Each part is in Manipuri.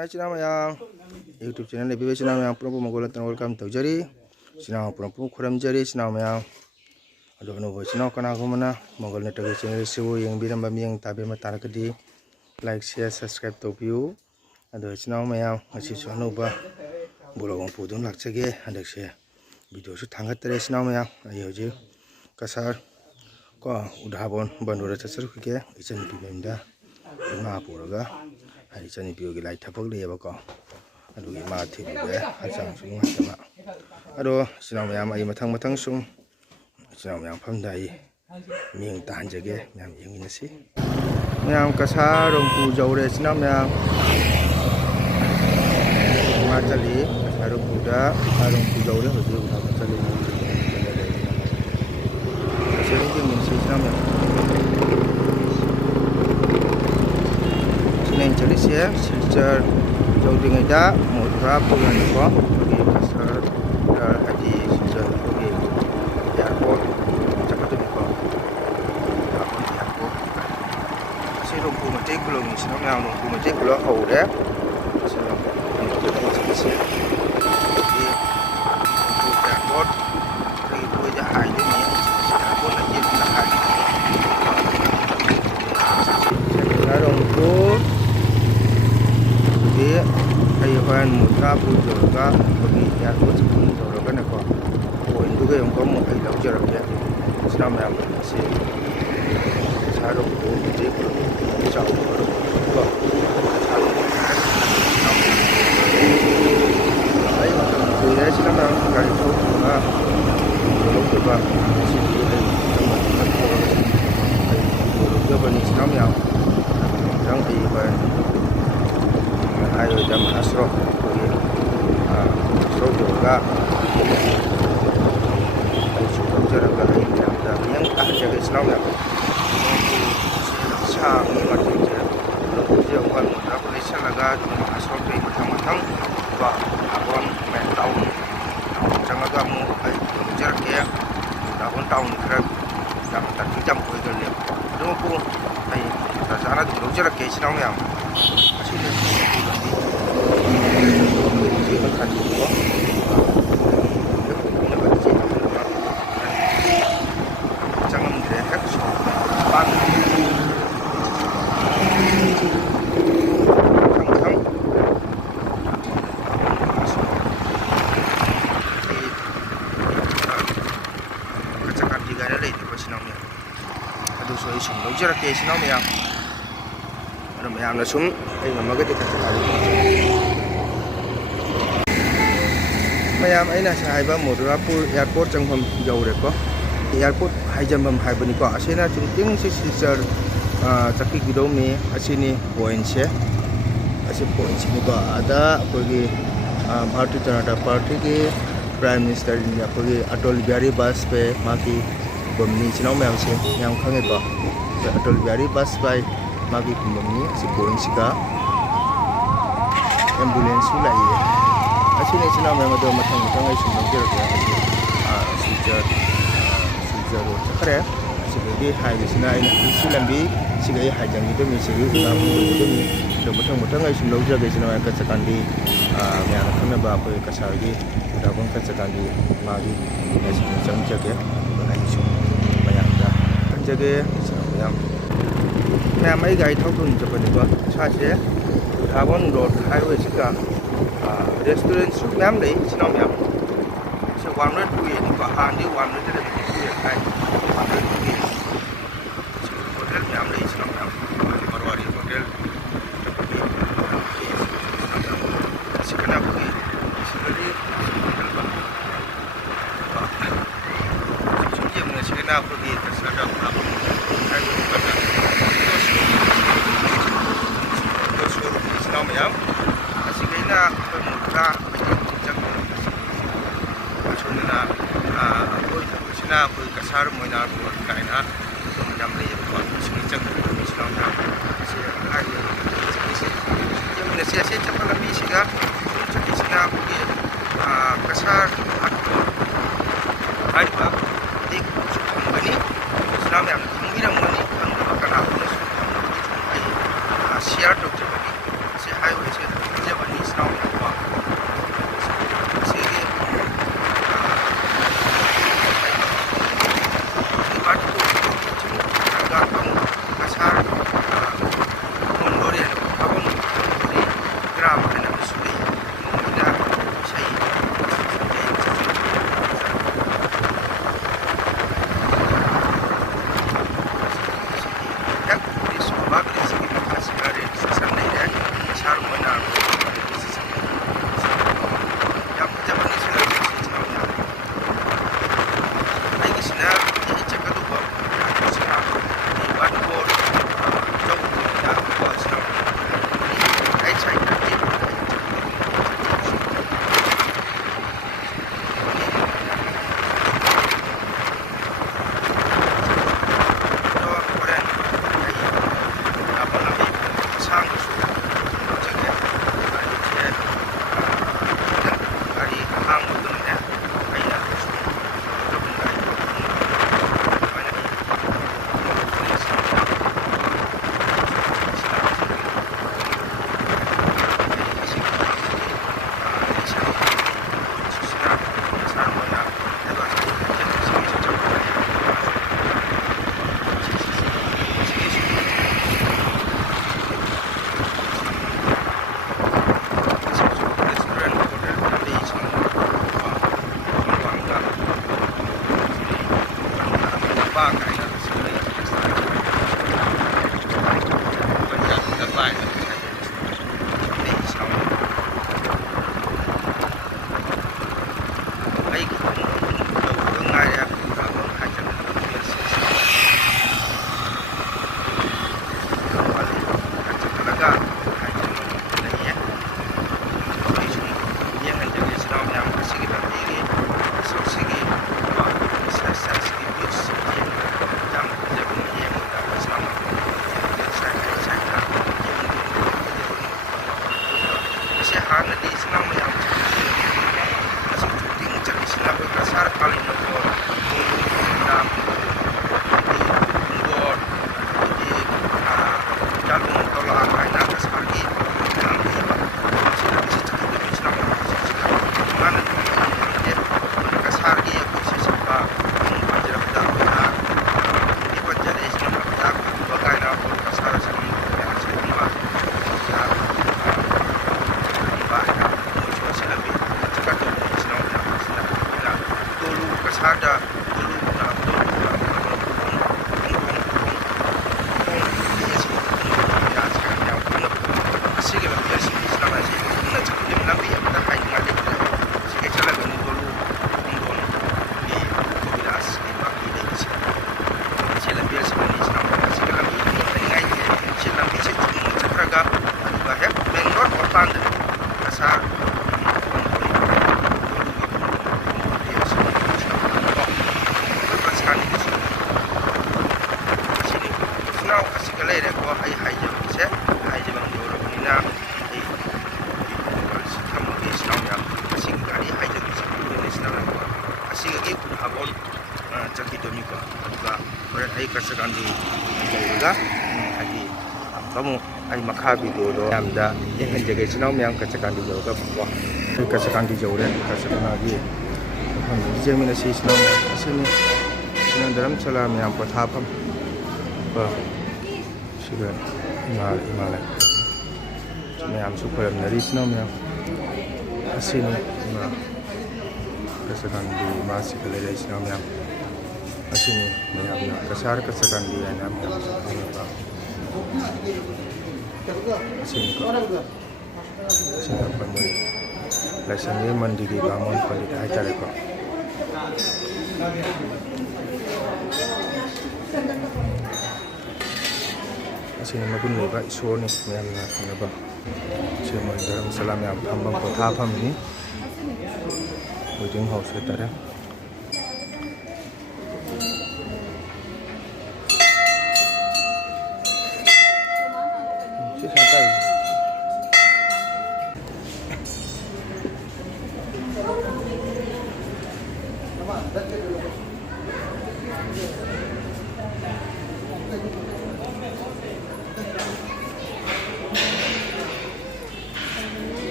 Hai china mayang YouTube channel lebi china mayang puno mogol tan welcome to jari china puno khuram jari china mayang ado no bo china kana gumana mogol ne tagi channel sibo yang biram bam yang tabe ma tarakadi like share subscribe to view ado china mayang asi chano ba bolong pudun lakchage andakse video su thangatare china mayang ayoji kasar ko udhabon bandura chachar ke ichan bimenda ma puraga ai chani bio gi lai thapok le ba ko adu gi ma thi be achang su ma ta ado sinam yam ai mathang sum sinam yam pham dai ming tan jage yam yeng ni si yam kasa rong pu jawre sinam yam ma chali kasa rong pu da rong pu jawre ho ju ma chali kasa rong ni si sinam yam neng chali se silchar joding ida modra pulan ko gi kasar dar hadi silchar gi airport chakatu ko apon airport se ro pu mate kulo ni sino na ro pu mate kulo ho de se ro chali se gi airport ri pu ja hai de ni airport na ji na hai se ro pu ai hoan mutra pujo ga bagi ya ko chapun joro ga na ko point du ga yong ko mo ai lau jara ke snam ya se charo ko je ko chao ko ai ma ko ya snam ya ga ko ga lo ko ba si di ai ma ko ai ko ga ni snam ya rang ai ba ayo jam asro asro juga sudah jarang kali yang tak jaga Islam ya sang macam je dia bukan mudah Malaysia laga asro tu matang bah abon main tahun jangan kamu jarak ya tahun kerap tak jam kau itu lihat dulu pun sana tu jarak ke Islam ya Mayam na sum ay mamagat ikatali mayam ay nasa haiba Modurapur airport changham jawre ko airport haijambam haibani ko asena chungting si silchar chakki gidomi asini point se asi point ni ko ada kogi Bharatiya Janata Party ke prime minister ni kogi Atal Bihari Vajpayee maki bomni chinau mayam se yang khange ko Atal Bihari Vajpayee magi kumbangni si point sika ambulance ulai asini china ma do mathang ai sumang jer ga silchar ro chakre sigedi hai bisina ina silambi sigai hai jangi do mi sigi da bu do mi do mathang ai sumang jer ga china ka chakandi mya na khana ba ko ka sargi da bon ka chakandi magi ai sumang jage ai sum maya da jage sumang मैं मैं गाड़ी थाव तो निजब निबा सासे धाबन रोड हाईवे सिका रेस्टोरेंट सु मैम ले सिना मैम से 102 ये निबा हांदी 102 दे बिदि खाय 102 होटल मैम ले सिना मैम मारवाड़ी होटल सिकना बुकी सिकरी होटल बा सुनजे में सिकना बुकी तसरा का Mayam, asing na pemuda macam macamna, koi sina koi kasar moina koi kaina, macam ni koi sini cakap Islam na, sih hari ini mana sih cakap lebih sih cakap sina koi kasar atau hari apa, dik company Islam yang tinggi nama ni, angkat kerana share doktor. Highway ai makha video do amda yang jaga sinau yang kacakan di jauh kapwa kacakan di jauh dan kacakan lagi jamin si sinau sini sinau dalam salam yang pathapam ba sudah imal yang super dari sinau yang sini kacakan di masih kelelai sinau yang sini yang kasar kacakan di yang sini apa mulai lesanya mandiri bangun paling ajar kok sini maupun lebih isu ni yang apa cuma dalam salam yang tambang kota apa ini ujung house itu ada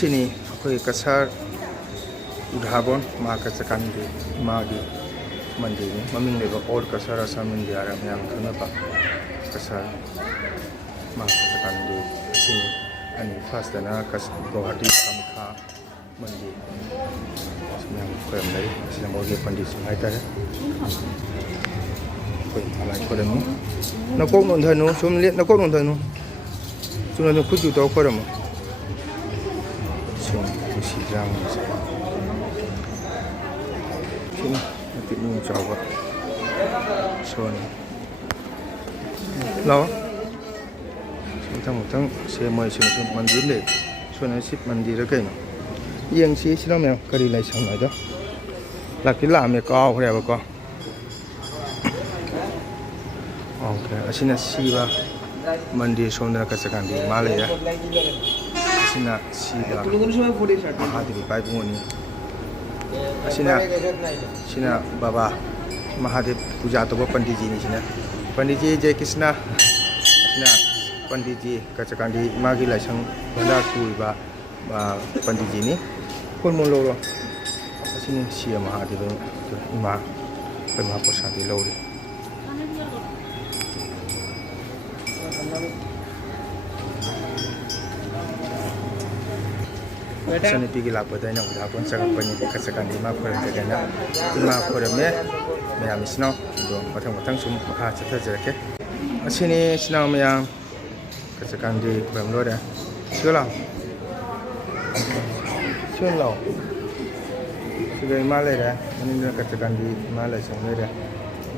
sini aku kasar udhabon maka sekandi magi mandi ni maming leba or kasar asam India yang kenapa kasar maka sekandi sini ani fast dana kas Guwahati kamkha mandi yang koyam dari sini mau dia pandi sungai tadi koy alai kodamu nakok non thanu sum liat nakok non thanu sum na khuju to kodamu siang sini nanti mau coba soalnya lo mutang saya mau sini mandi deh soalnya sip mandi lagi no yang sih sih namanya kari lai sama aja Laki lame kau kaya ba ko. Okay, asina siba mandi somdana kasakandi malaya. Asina siba Mahadevi pai bungoni. Asina baba Mahadev puja to pandiji ni sina. Pandiji Jai Krishna. Asina pandiji kasakandi magi laisang banda kuiba pandiji ni. Kun mon loro. Asini siya Mahadev ima kama posati lori. Sani pigi lapo dana udah pun sangat banyak kasakan lima koran jagana lima koran Mayam snow do matang sum ha chata jake asini snow Mayam kasakan di koran lo da sila sudah malai da ini kasakan di malai sang le da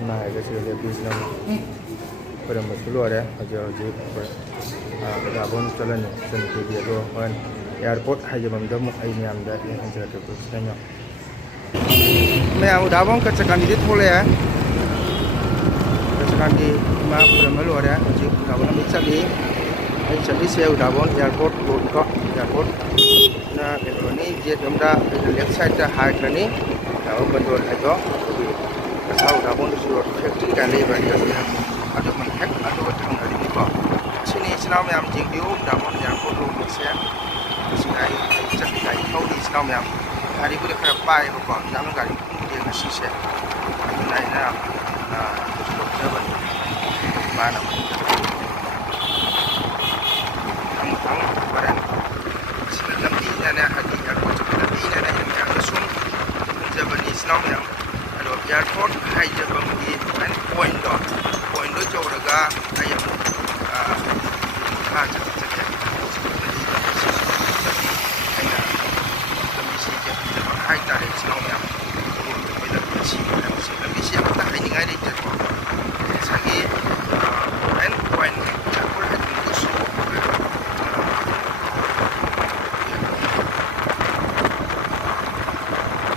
malai kasi le business koran betul ada aja dah pun jalan sani pigi do kan airport hai jam dam ai nyam da yang jara ke tu senya Mayam udah bang kacakan di thole ya kacakan di ma puramalu ada ji udah bang bicara ai chali se udah bang airport road ko airport na ini je damda left side da hai kani da bandol hai to kasau udah bang su factory kan le ba ya ada man hack ada batang dari ni ko sini senam Mayam jing diu udah bang airport road se Sinai jadi kau di Sinau Mayam hari itu dia pai apa jangan kali dia nasi se naik cukup jalan mana kamu kemarin sebelum di sana hati aku sebelum di sana yang langsung jalan di Sinau Mayam ada airport hai jalan di point dot jauh lega ayam hai tadi Sinau Mayam bila misi apa tak ini ngai dia tu sagi point campur hai tu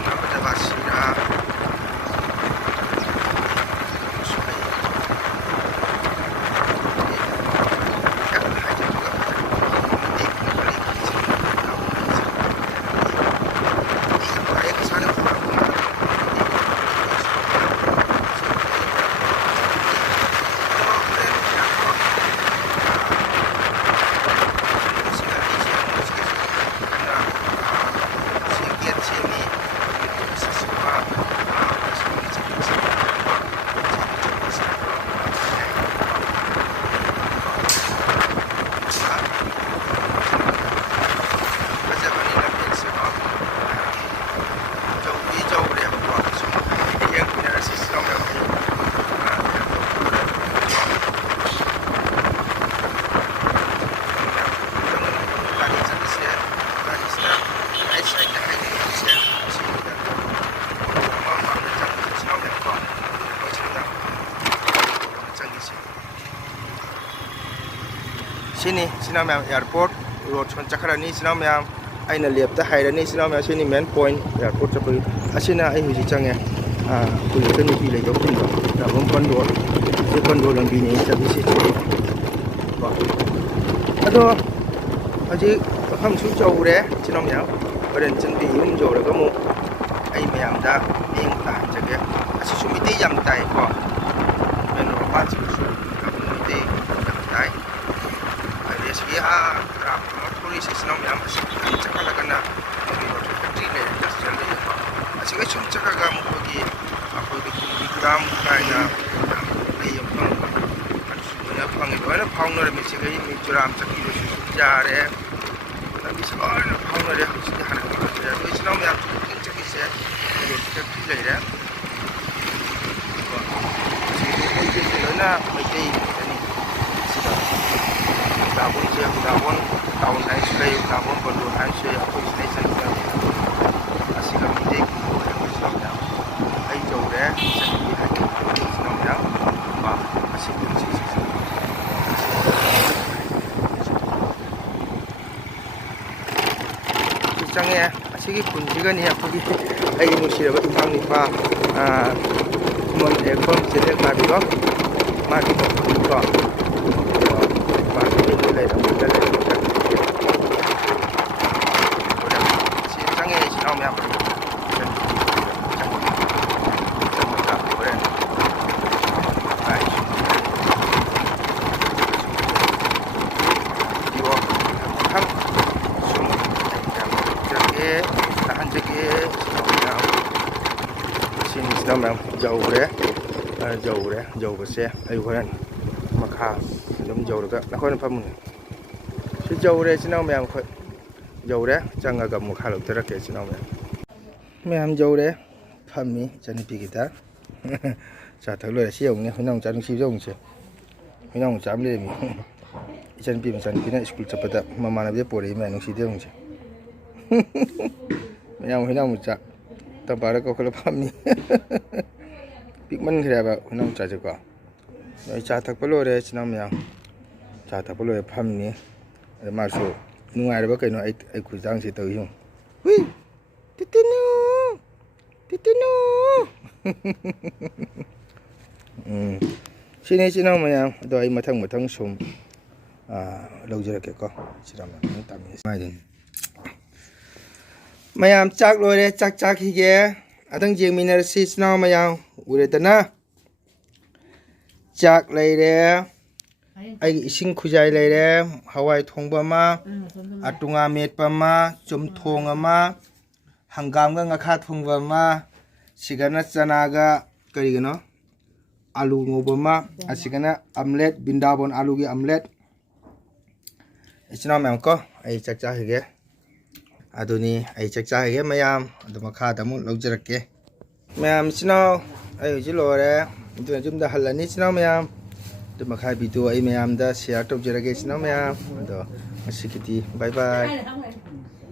apa dah basira sini Sinau Mayam airport road chakra ni Sinau Mayam aina left ta haira ni Sinau Mayam sini main point airport chapai asina ai huji change kuli kan ni le jokin da bom kondo lang bini chabi si ba ado aji kham su chaure Sinau Mayam baren chen bi yum jo ra mu ai Mayam da ning ta jage asi sumiti yam tai ko men ro pa chi su sumiti yam tai Sige polisi Sinau Mayam cakap kena factory le industrial le sige cum cakap kamu pergi apa di gram kaina le yang pang sebenarnya pang itu ada pang nore mesti kai mijuram cakap itu jare tapi sekarang pang nore sudah ada jadi Sinau Mayam cakap se factory le ya sige itu na mesti ini sudah Dabon tahun hai sudah dabon baru hai sudah aku station asik kami dek Sinau Mayam hai jauh deh jadi hai Sinau Mayam bah asik kunci cangnya ꯁꯤꯒꯤ ꯈꯨꯟꯁꯤꯒꯅꯤ ꯑꯩꯈꯣꯏꯒꯤ ꯑꯩꯒꯤ ꯅꯨꯡꯁꯤꯔꯕ ꯏꯃꯥ ꯅꯤꯄꯥ ꯈꯨꯃꯟ ꯍꯦꯛꯐꯝ ꯆꯦꯔꯦꯜ ꯉꯥꯕꯤꯀꯣ ꯃꯥꯒꯤ ꯃꯐꯝꯅꯤꯀꯣ ꯃꯥꯒꯤ ꯂꯩꯔꯝꯕꯗ ꯁꯤ ꯆꯪꯉꯦ ꯏꯆꯤꯜ ꯏꯅꯥꯎ ꯃꯌꯥꯝ Nam dầu xe ai horan makha dum dầu ga na khon phamun si dầu re sinau mem khoi dầu re changa ga mukha lok tara ke sinau mem dầu re phammi chani pi kita cha thak lo si yong ne hinong chan si jong che hinong cham le mi chan pi na school chapada mama na be pore me nong si de jong che mem hinong cha ta bara ko khol phammi Pikman kaya ba hinong cha ko noi cha thak palo re chinam ya cha thak palo pham ni ma so nungai ba kai no ai khu jang si tau yung hui titinu sini chinam ya do ai mathang sum lau jira ke ko chiram na tam ni mai din mayam chak lo re chak hi ge adang jeng minar si chinam mayam ure dana chak lai re ai ising khujai lai re hawai thongba ma atunga metpa ma chum thong ama hangam ga ngakha thongba ma sigana chana ga kari gano alu ngoba ma asigana omelet bindabon alu gi omelet ichna mam ko ai chak cha hige aduni ai chak cha hige mayam aduma kha damu lojrake mayam chino ai ji lo re du jum da halani chino mayam du makha video ai mayam da share tok jerage chino mayam do asikiti bye bye